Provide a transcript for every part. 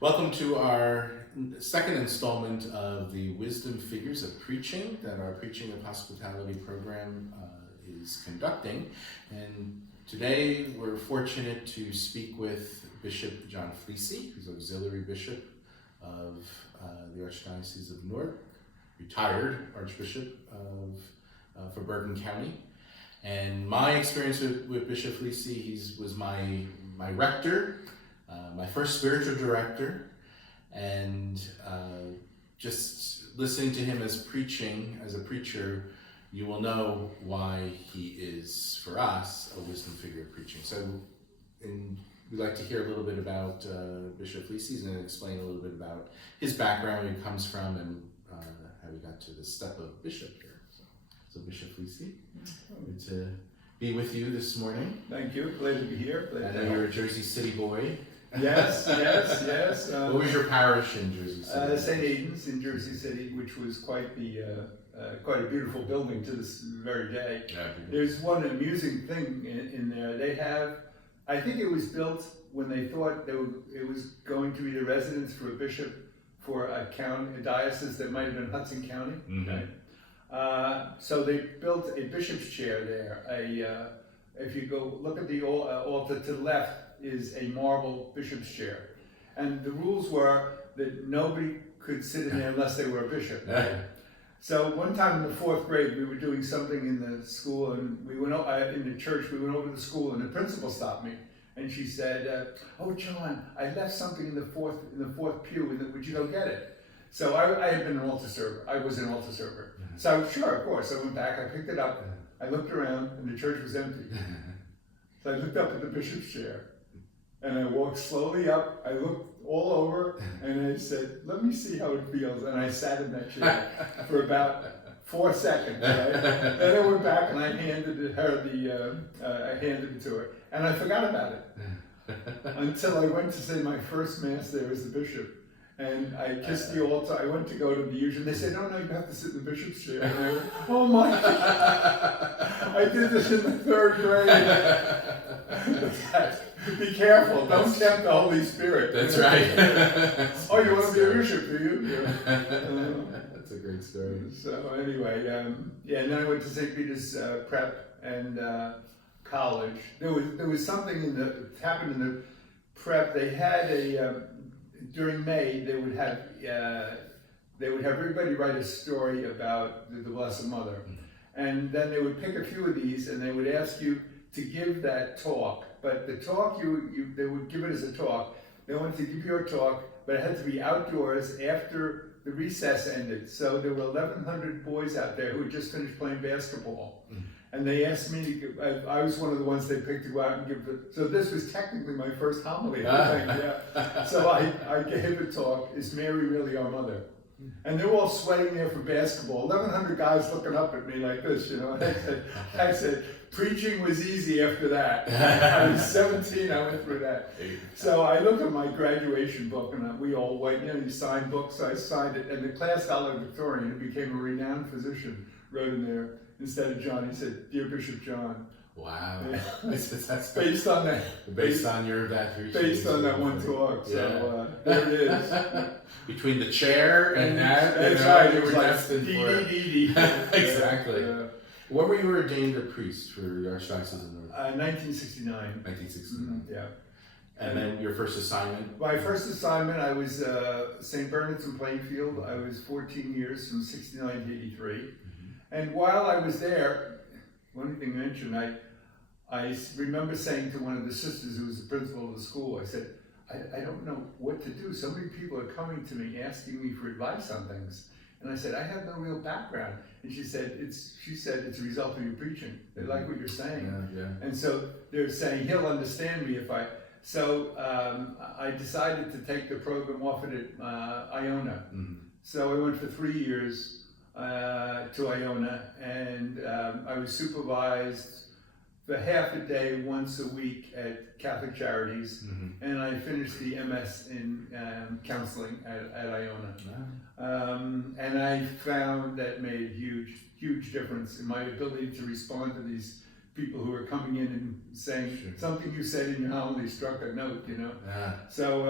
Welcome to our second installment of the Wisdom Figures of Preaching that our Preaching of Hospitality program is conducting. And today we're fortunate to speak with Bishop John Flesey, who's Auxiliary Bishop of the Archdiocese of Newark, retired Archbishop for Bergen County. And my experience with Bishop Flesey, he was my rector, my first spiritual director, and just listening to him as a preacher, you will know why he is, for us, a wisdom figure of preaching. So we'd like to hear a little bit about Bishop Flesey and explain a little bit about his background, where he comes from, and how he got to the step of bishop here. So Bishop Flesey, good to be with you this morning. Thank you. Glad to be here. I know you're a Jersey City boy. Yes. What was your parish in Jersey City? St. Aidan's in Jersey City, which was quite a beautiful building to this very day. Yeah, There's one amusing thing in there. They have, I think it was built when they thought it was going to be the residence for a bishop for a diocese that might have been Hudson County. Mm-hmm. Right? So they built a bishop's chair there. If you go look at the altar to the left is a marble bishop's chair. And the rules were that nobody could sit in there unless they were a bishop. Right? So one time in the 4th grade, we were doing something in the school, and we went in the church, we went over to the school, and the principal stopped me. And she said, "Oh, John, I left something in the fourth pew, would you go get it?" So I had been an altar server. I was an altar server. So sure, of course, I went back, I picked it up, I looked around, and the church was empty. So I looked up at the bishop's chair, and I walked slowly up, I looked all over, and I said, "Let me see how it feels." And I sat in that chair for about 4 seconds, right? Then I went back and I handed it to her, and I forgot about it until I went to say my first mass there as the bishop. And I kissed the altar. I went to go to the usual. They said, "No, you have to sit in the bishop's chair." And I went, "Oh my God. I did this in the 3rd grade." Be careful. Don't tempt the Holy Spirit. That's right. Oh, you want to be a bishop, do you? That's a great story. So anyway, and then I went to St. Peter's Prep and college. There was something that happened in the Prep. They had during May, they would have everybody write a story about the Blessed Mother, and then they would pick a few of these, and they would ask you to give that talk. But the talk they would give it as a talk. They wanted to give your talk, but it had to be outdoors after the recess ended. So there were 1,100 boys out there who had just finished playing basketball. And they asked me to give, I was one of the ones they picked to go out and give it. So this was technically my first homily. So I gave a talk, "Is Mary really our mother?" And they're all sweating there for basketball. 1,100 guys looking up at me like this, you know. And I said, preaching was easy after that. I was 17, I went through that. So I looked at my graduation book, and we all went, you sign books, so I signed it. And the class valedictorian, who became a renowned physician, wrote in there, instead of John, he said, "Dear Bishop John." Wow. That's based on that. Based on your evaluation. Based on that one talk. So there it is. Between the chair and that. That's right. It was like D. Exactly. When were you ordained a priest for the Archdiocese of Newark? 1969. 1969. Yeah. And then your first assignment? My first assignment, I was St. Bernard's in Plainfield. I was 14 years from 69 to 83. And while I was there, one thing I mentioned, I remember saying to one of the sisters who was the principal of the school, I said, I don't know what to do. So many people are coming to me asking me for advice on things. And I said, I have no real background. And she said, it's a result of your preaching. They like what you're saying. Yeah. And so they're saying, he'll understand me if I... So I decided to take the program offered at Iona. So I went for 3 years to Iona, and I was supervised for half a day once a week at Catholic Charities, and I finished the MS in counseling at Iona. And I found that made a huge difference in my ability to respond to these people who were coming in and saying something you said in your homily struck a note, you know. Yeah. So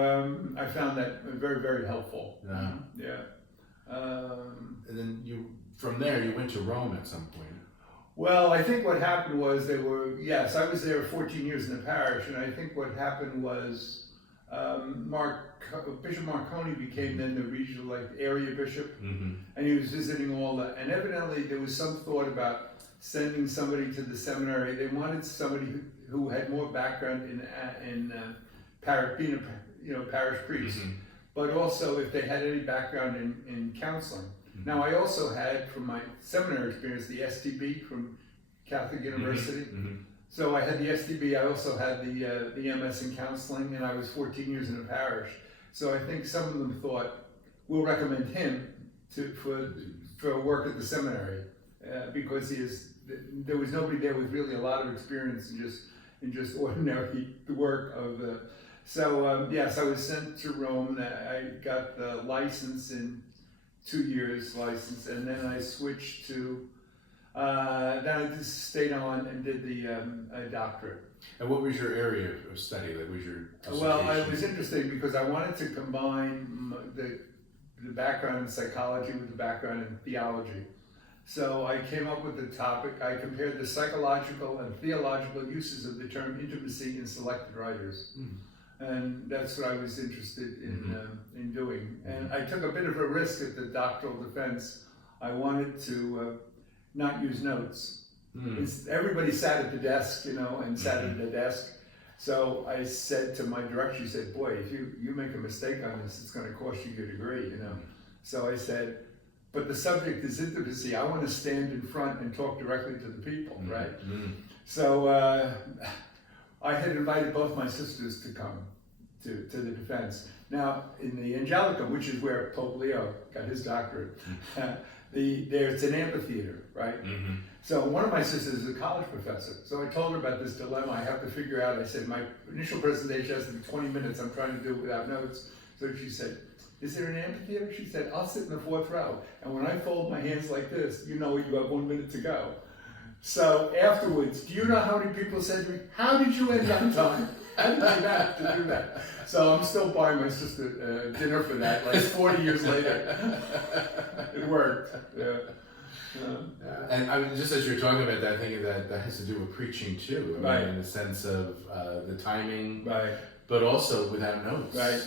I found that very, very helpful. Yeah. Yeah. And then from there you went to Rome at some point. Well, I think what happened was yes, I was there 14 years in the parish, and I think what happened was Bishop Marconi became then the regional, area bishop, and he was visiting and evidently there was some thought about sending somebody to the seminary. They wanted somebody who had more background in being a parish priest, but also if they had any background in counseling. Now, I also had, from my seminary experience, the S.T.D from Catholic University. So I had the S.T.D, I also had the MS in counseling, and I was 14 years in a parish. So I think some of them thought, we'll recommend him for work at the seminary, because there was nobody there with really a lot of experience in just ordinary work of the. So yes, I was sent to Rome. I got the license in 2 years license, and then I switched to, then I just stayed on and did the doctorate. And what was your area of study? Like, was your Well, it was interesting because I wanted to combine the background in psychology with the background in theology. So I came up with the topic. I compared the psychological and theological uses of the term intimacy in selected writers. And that's what I was interested in doing. And I took a bit of a risk at the doctoral defense. I wanted to not use notes. Everybody sat at the desk, and sat at the desk. So I said to my director, she said, boy, if you make a mistake on this, it's going to cost you your degree, So I said, but the subject is intimacy. I want to stand in front and talk directly to the people, right? So I had invited both my sisters to come to the defense. Now, in the Angelicum, which is where Pope Leo got his doctorate, there's an amphitheater, right? So one of my sisters is a college professor. So I told her about this dilemma I have to figure out. I said, my initial presentation has to be 20 minutes. I'm trying to do it without notes. So she said, is there an amphitheater? She said, I'll sit in the 4th row. And when I fold my hands like this, you have 1 minute to go. So afterwards, do you know how many people said to me, how did you end on time? How did you manage to do that? So I'm still buying my sister dinner for that, 40 years later. It worked. Yeah. And I mean, just as you're talking about that, I think that has to do with preaching too. Right. In the sense of the timing. Right. But also without notes. Right.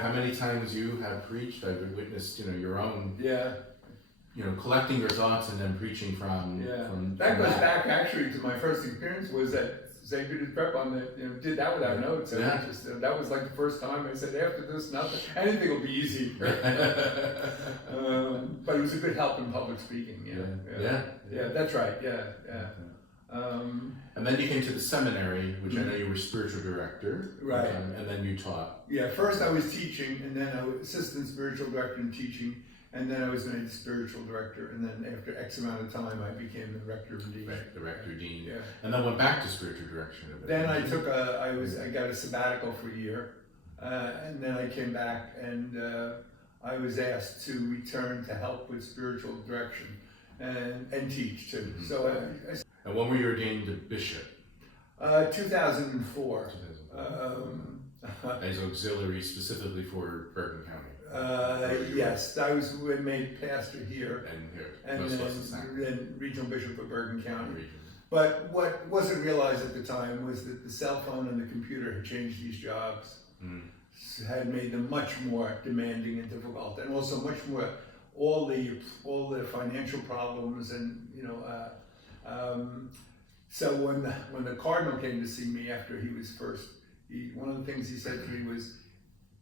How many times you have preached, I've witnessed, your own. Yeah. Collecting your thoughts and then preaching from. Yeah. From that goes back actually to my first experience was at St. Peter's Prep did that without notes. And that was like the first time I said, after this, nothing, anything will be easy. But it was a good help in public speaking. Yeah, that's right. Yeah. And then you came to the seminary, which I know you were spiritual director. Right. And then you taught. Yeah, first I was teaching, and then I was assistant spiritual director in teaching, and then I was made spiritual director, and then after X amount of time, I became the rector and dean. The rector dean. Yeah. And then went back to spiritual direction. Then I took I got a sabbatical for a year, and then I came back, and I was asked to return to help with spiritual direction and teach too. So and when were you ordained a bishop? 2004. As auxiliary specifically for Bergen County. Yes, I was made pastor here, and then regional bishop of Bergen County. But what wasn't realized at the time was that the cell phone and the computer had changed these jobs, had made them much more demanding and difficult, and also much more all the financial problems, and so when the cardinal came to see me after he was first, one of the things he said to me was,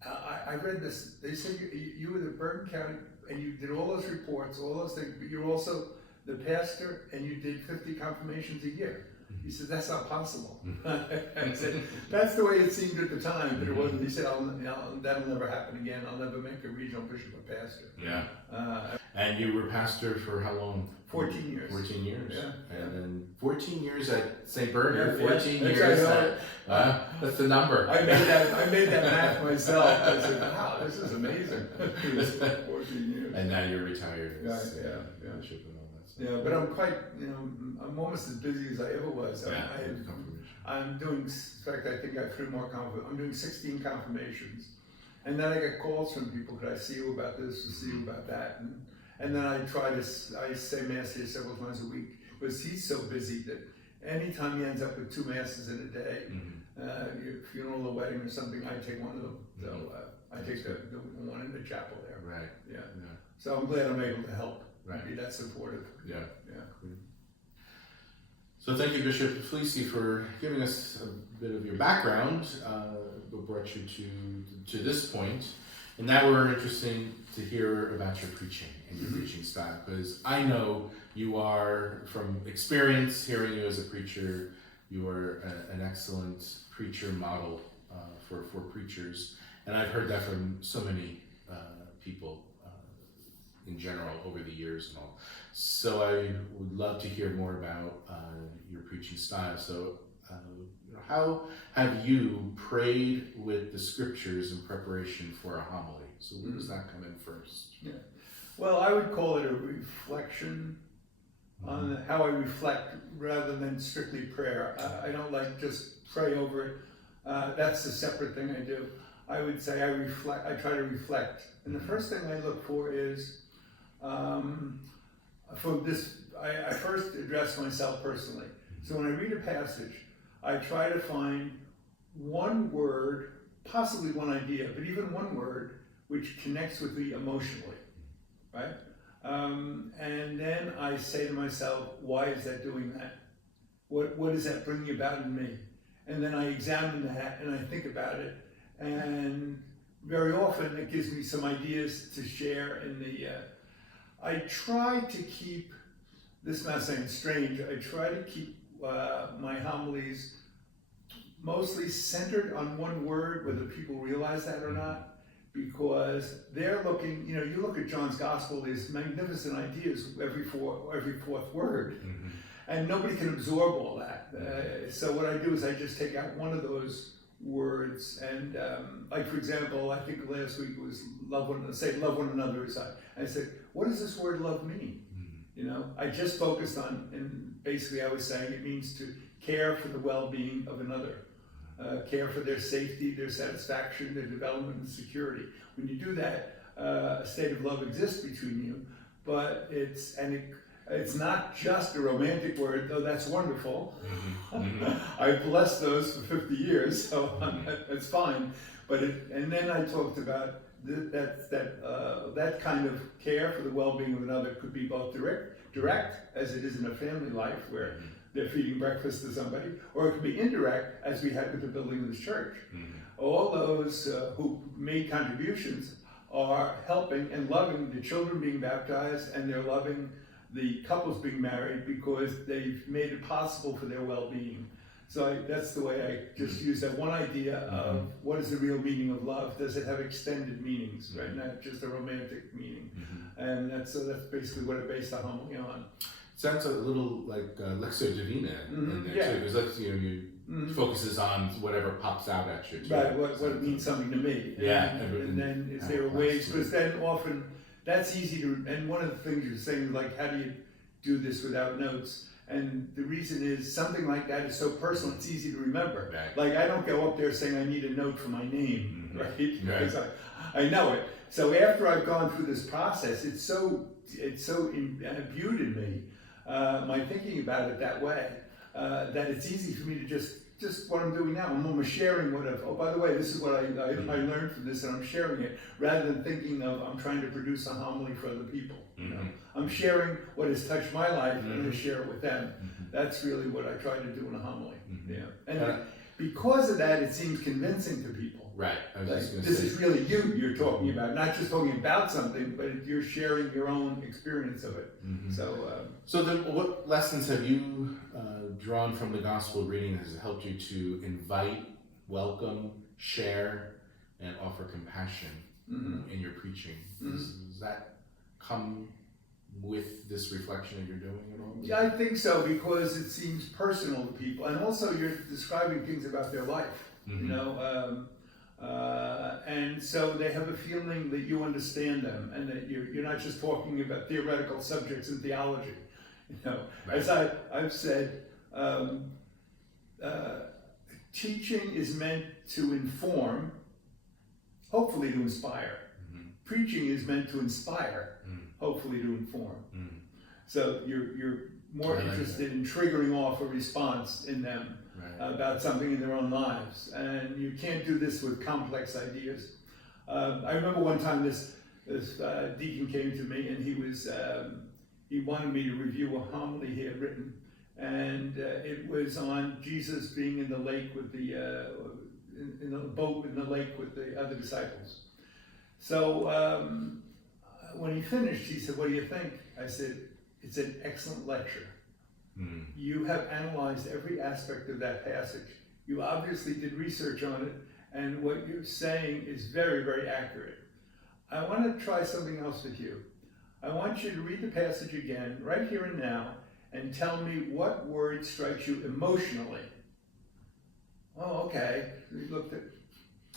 I read this, they said you were the Bergen County, and you did all those reports, all those things, but you're also the pastor, and you did 50 confirmations a year. He said, that's not possible. I said, that's the way it seemed at the time, but it wasn't. He said, that'll never happen again. I'll never make a regional bishop a pastor. Yeah. And you were pastor for how long? 14 years. 14 years. Yeah. And then 14 years at St. Bernard. 14 that's years. That's the number. I made that math myself. I said, wow, this is amazing. 14 years. And now you're retired as yeah. bishop and all that So. Yeah, but I'm quite, I'm almost as busy as I ever was. I'm doing, in fact, I think I have 3 more I'm doing 16 confirmations. And then I get calls from people, could I see you about this, or see you about that? And then I say Mass here several times a week, because he's so busy that anytime he ends up with 2 Masses in a day, your funeral or wedding or something, I take one of them. So I take the one in the chapel there. Right. Yeah. So I'm glad I'm able to help. Right. Be that supportive. Yeah. Yeah. So thank you, Bishop Flesey, for giving us a bit of your background, what brought you to this point. And now we're interested to hear about your preaching and your preaching style, because I know you are, from experience hearing you as a preacher, you are an excellent preacher model for preachers. And I've heard that from so many people in general over the years and all. So I would love to hear more about your preaching style. So how have you prayed with the scriptures in preparation for a homily? So where does that come in first? Yeah. Well, I would call it a reflection on how I reflect rather than strictly prayer. I don't like just pray over it. That's a separate thing I do. I would say I try to reflect. And the first thing I look for is, for this, I first address myself personally. So when I read a passage, I try to find one word, possibly one idea, but even one word which connects with me emotionally, right? And then I say to myself, why is that doing that? What is that bringing about in me? And then I examine that and I think about it. And very often it gives me some ideas to share in the, I try to keep, this not saying strange, I try to keep my homilies mostly centered on one word, whether people realize that or not, because they're looking, you look at John's Gospel, there's magnificent ideas every fourth word, and nobody can absorb all that. So what I do is I just take out one of those words, and like for example, I think last week was love one another. I said, what does this word love mean? I just focused on, and basically I was saying it means to care for the well-being of another, care for their safety, their satisfaction, their development and security. When you do that, a state of love exists between you, but it's not just a romantic word, though that's wonderful. I've blessed those for 50 years, so that's fine. And then I talked about that kind of care for the well-being of another could be both direct, as it is in a family life where they're feeding breakfast to somebody, or it could be indirect, as we had with the building of this church. All those who made contributions are helping and loving the children being baptized, and they're loving the couples being married because they've made it possible for their well-being. So that's the way I just use that one idea of what is the real meaning of love? Does it have extended meanings, right? Not just a romantic meaning. And that's basically what I based the homily on. Sounds a little like Lectio Divina in there too, because that's focuses on whatever pops out at you. Too. Right, what it means something to me. And then is there ways, because then often that's easy to, and one of the things you're saying is like, how do you do this without notes? And the reason is something like that is so personal, it's easy to remember. Right. Like I don't go up there saying I need a note for my name, right? Because I know it. So after I've gone through this process, it's so imbued in me, my thinking about it that way, that it's easy for me to just what I'm doing now. I'm almost sharing by the way, this is what I learned from this, and I'm sharing it, rather than thinking of I'm trying to produce a homily for other people. I'm sharing what has touched my life, and I share it with them. That's really what I try to do in a homily. And because of that, it seems convincing to people. Right. This is really you're talking about, not just talking about something, but you're sharing your own experience of it. So then what lessons have you drawn from the gospel reading that has helped you to invite, welcome, share, and offer compassion in your preaching? Does that come with this reflection that you're doing at all? Yeah, I think so, because it seems personal to people, and also you're describing things about their life, and so they have a feeling that you understand them, and that you're not just talking about theoretical subjects in theology, Right. As I've said, teaching is meant to inform, hopefully to inspire. Mm-hmm. Preaching is meant to inspire, hopefully to inform. Mm-hmm. So you're more I like interested in triggering off a response in them about something in their own lives. And you can't do this with complex ideas. I remember one time this deacon came to me, and he wanted me to review a homily he had written, and it was on Jesus being in the lake with in the boat in the lake with the other disciples. So when he finished, he said, "What do you think?" I said, "It's an excellent lecture. You have analyzed every aspect of that passage. You obviously did research on it, and what you're saying is very, very accurate. I want to try something else with you. I want you to read the passage again, right here and now, and tell me what word strikes you emotionally." "Oh, okay." He looked at,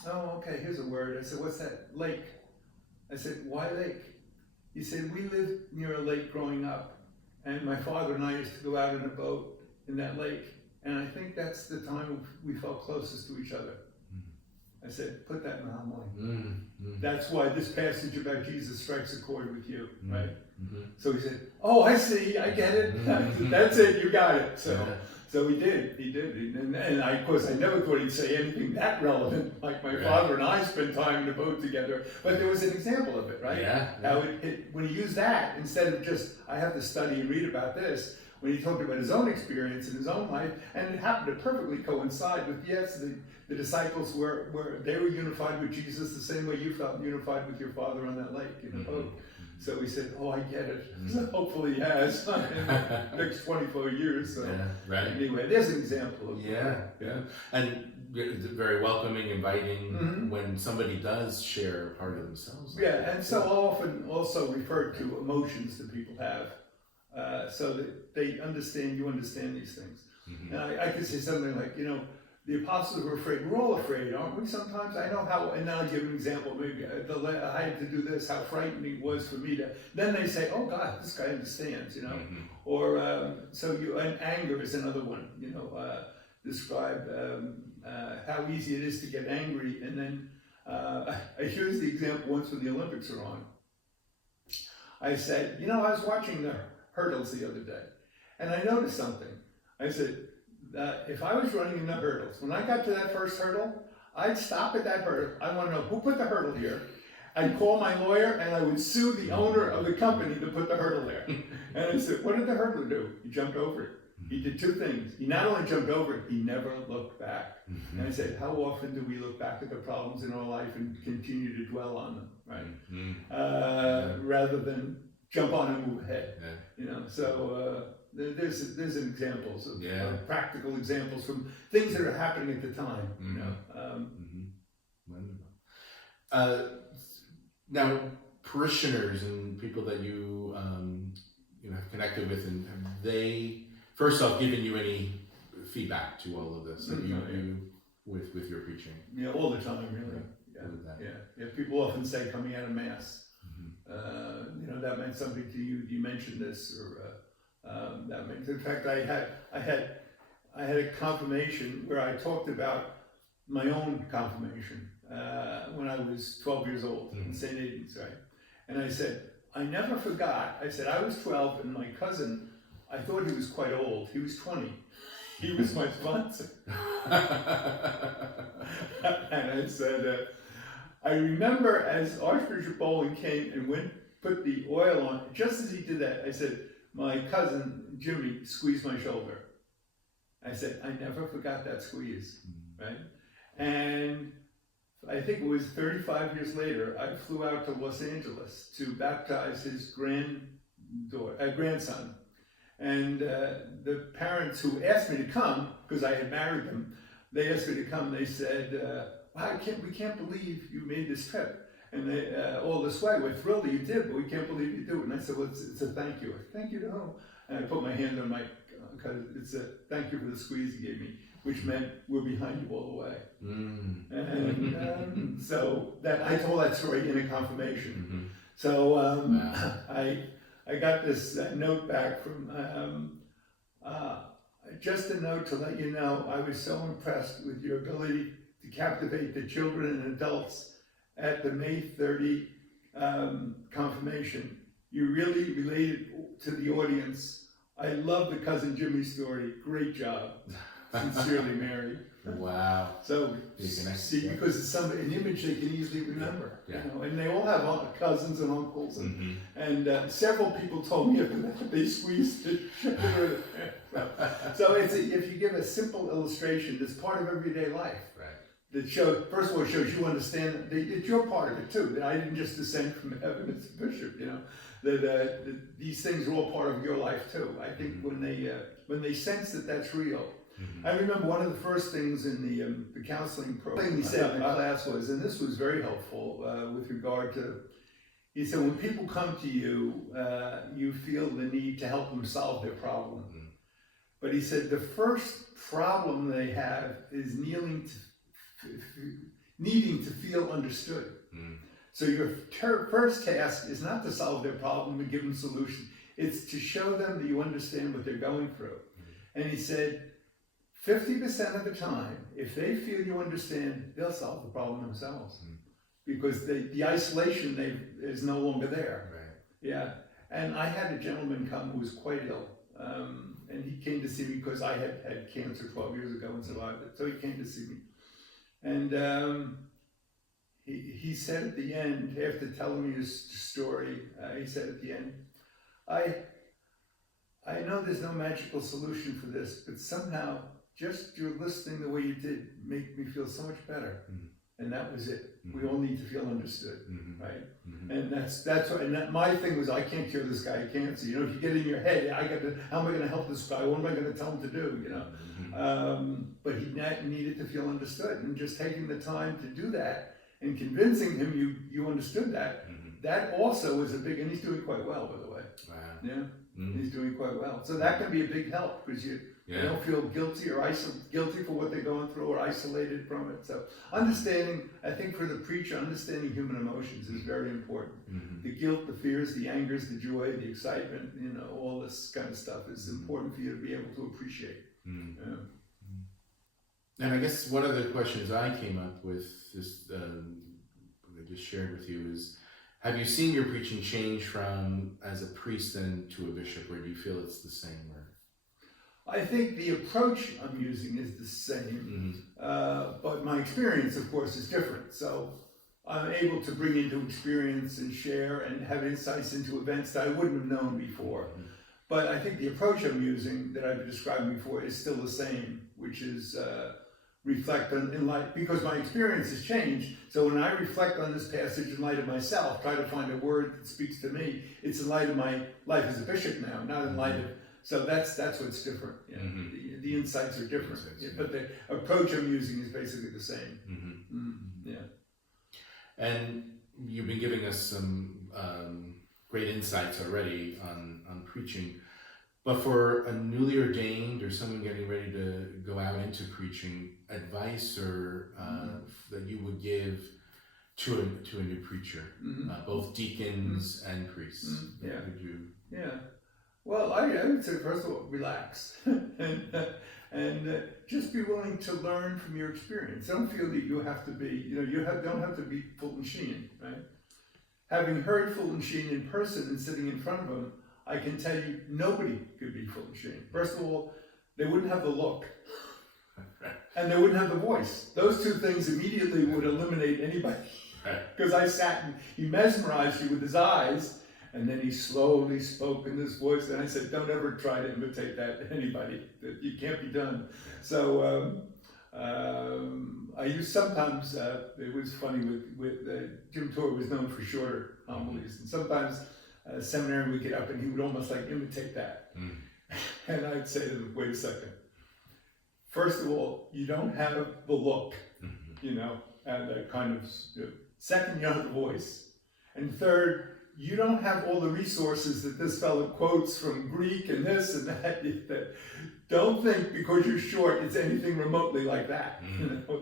"Oh, okay, here's a word." I said, "What's that?" "Lake." I said, "Why lake?" He said, "We lived near a lake growing up, and my father and I used to go out in a boat in that lake, and I think that's the time we felt closest to each other." I said, "Put that in the homily. That's why this passage about Jesus strikes a chord with you, right?" So he said, "Oh, I see, I get it." "That's it, you got it." So he did, and of course I never thought he'd say anything that relevant, like my father and I spent time in a boat together, but there was an example of it, right? How when he used that, instead of just, I have to study and read about this, when he talked about his own experience in his own life, and it happened to perfectly coincide with, yes, the disciples they were unified with Jesus the same way you felt unified with your father on that lake in the boat. So he said, "Oh, I get it." So hopefully he has in the next 24 years. So anyway, there's an example of and very welcoming, inviting when somebody does share part of themselves. And so often also referred to emotions that people have, so that they understand you understand these things. And I could say something like, the apostles were afraid. We're all afraid, aren't we, sometimes? I know how, and I'll give an example, maybe I had to do this, how frightening it was for me to, then they say, "Oh God, this guy understands," Or, and anger is another one, describe how easy it is to get angry. And then I used the example once when the Olympics are on. I said, I was watching the hurdles the other day, and I noticed something. I said, if I was running in the hurdles, when I got to that first hurdle, I'd stop at that hurdle. I want to know who put the hurdle here. I'd call my lawyer, and I would sue the owner of the company to put the hurdle there. And I said, "What did the hurdler do?" He jumped over it. He did two things. He not only jumped over it, he never looked back. And I said, how often do we look back at the problems in our life and continue to dwell on them, right? Rather than jump on and move ahead. So there's examples of practical examples from things that are happening at the time. Wonderful. Now, parishioners and people that you have connected with, and have they first off given you any feedback to all of this that you with your preaching? Yeah, all the time, really. Yeah. People often say coming out of Mass, that meant something to you. You mentioned this, or that meant. In fact, I had a confirmation where I talked about my own confirmation when I was 12 years old in St. Aidan's, right? And I said, I never forgot. I said I was 12, and my cousin, I thought he was quite old. He was 20. He was my sponsor. And I said, I remember as Archbishop Boland came and put the oil on, just as he did that, I said, my cousin Jimmy squeezed my shoulder. I said, I never forgot that squeeze, right? And I think it was 35 years later, I flew out to Los Angeles to baptize his grandson. And the parents who asked me to come, because I had married them, they asked me to come. They said, wow, we can't believe you made this trip. And they, all this way, we're thrilled that you did, but we can't believe you do it. And I said, well, it's a thank you. Thank you to whom? And I put my hand on my, because it's a thank you for the squeeze you gave me, which meant we're behind you all the way. And so that I told that story in a confirmation. So I got this note back from, just a note to let you know, I was so impressed with your ability to captivate the children and adults at the May 30 confirmation. You really related to the audience. I love the Cousin Jimmy story. Great job. Sincerely, Mary. Wow. So, You can see, because it's an image they can easily remember, Yeah. you know, and they all have cousins and uncles, and, Mm-hmm. and several people told me after that they squeezed it. So it's if you give a simple illustration that's part of everyday life, Right. that shows, first of all, shows you understand that it's your part of it too, that I didn't just descend from heaven as a bishop, you know, that these things are all part of your life too. I think when they sense that that's real. I remember one of the first things in the counseling program he said in the class was, and this was very helpful with regard to, he said, when people come to you, you feel the need to help them solve their problem. But he said the first problem they have is needing to feel understood. So your first task is not to solve their problem and give them a solution. It's to show them that you understand what they're going through. And he said, 50% of the time, if they feel you understand, they'll solve the problem themselves. Because the isolation is no longer there. Right. Yeah. And I had a gentleman come who was quite ill. And he came to see me because I had cancer 12 years ago and survived it. So he came to see me. And he said at the end, after telling me his story, he said at the end, I know there's no magical solution for this, but somehow just your listening the way you did made me feel so much better. And that was it. We all need to feel understood, right? And that's what. And my thing was, I can't cure this guy cancer. You know, if you get in your head, how am I going to help this guy? What am I going to tell him to do? You know. But he needed to feel understood, and just taking the time to do that and convincing him you understood that. That also was a big, and he's doing quite well, by the way. Wow. Yeah, he's doing quite well. So that can be a big help because you don't feel guilty or guilty for what they're going through or isolated from it. So understanding, I think for the preacher, understanding human emotions is very important. The guilt, the fears, the angers, the joy, the excitement, you know, all this kind of stuff is important for you to be able to appreciate. Yeah. And I guess one of the questions I came up with, just I just shared with you, is have you seen your preaching change from as a priest then to a bishop, or do you feel it's the same? Or? I think the approach I'm using is the same, but my experience, of course, is different. So I'm able to bring into experience and share and have insights into events that I wouldn't have known before. But I think the approach I'm using that I've described before is still the same, which is reflect on in light, because my experience has changed. So when I reflect on this passage in light of myself, try to find a word that speaks to me, it's in light of my life as a bishop now, not in light of, so that's what's different. You know, the insights are different, but the approach I'm using is basically the same. Yeah. And you've been giving us some great insights already on preaching. But for a newly ordained or someone getting ready to go out into preaching, advice or that you would give to a new preacher, both deacons and priests. Yeah. Would you? Yeah. Well, I would say first of all, relax and just be willing to learn from your experience. Don't feel that you have to be, don't have to be Fulton Sheen, right? Having heard Fulton Sheen in person and sitting in front of him, I can tell you nobody could be Fulton Sheen. First of all, they wouldn't have the look. And they wouldn't have the voice. Those two things immediately would eliminate anybody. Because I sat and he mesmerized you with his eyes, and then he slowly spoke in this voice, and I said, don't ever try to imitate that to anybody. You can't be done. So I used sometimes, it was funny with Jim Torr was known for shorter homilies, and sometimes seminary would get up and he would almost like imitate that. And I'd say to him, wait a second. First of all, you don't have the look, and that kind of, second, you don't have the voice. And third, you don't have all the resources that this fellow quotes from Greek and this and that. Don't think because you're short, it's anything remotely like that.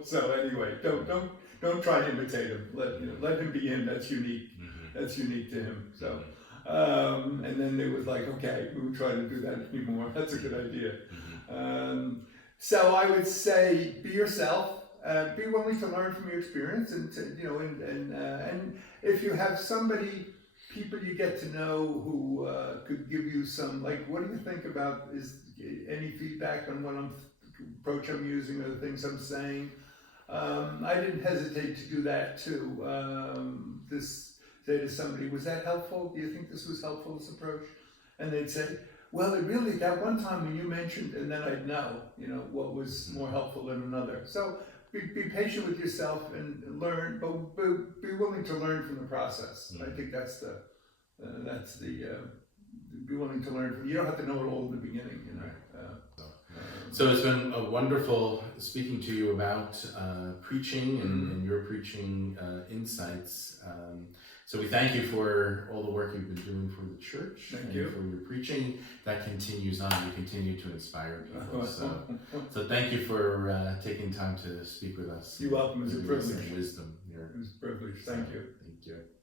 So anyway, don't try to imitate him. Let him be him. That's unique. That's unique to him. So And then it was like, okay, we won't try to do that anymore. That's a good idea. So I would say, be yourself. Be willing to learn from your experience, and and if you have people you get to know who could give you some, like, what do you think about, is any feedback on what approach I'm using or the things I'm saying? I didn't hesitate to do that too. Say to somebody, was that helpful? Do you think this was helpful, this approach? And they'd say, well, it really, that one time when you mentioned, and then I'd know, what was more helpful than another. So be patient with yourself and learn, but be willing to learn from the process. I think that's the be willing to learn. You don't have to know it all in the beginning, So it's been a wonderful speaking to you about preaching and your preaching insights. So we thank you for all the work you've been doing for the church. Thank you. For your preaching that continues on. You continue to inspire people. So thank you for taking time to speak with us. You're welcome. It's a privilege. Wisdom here. It was a privilege. Thank you. Thank you.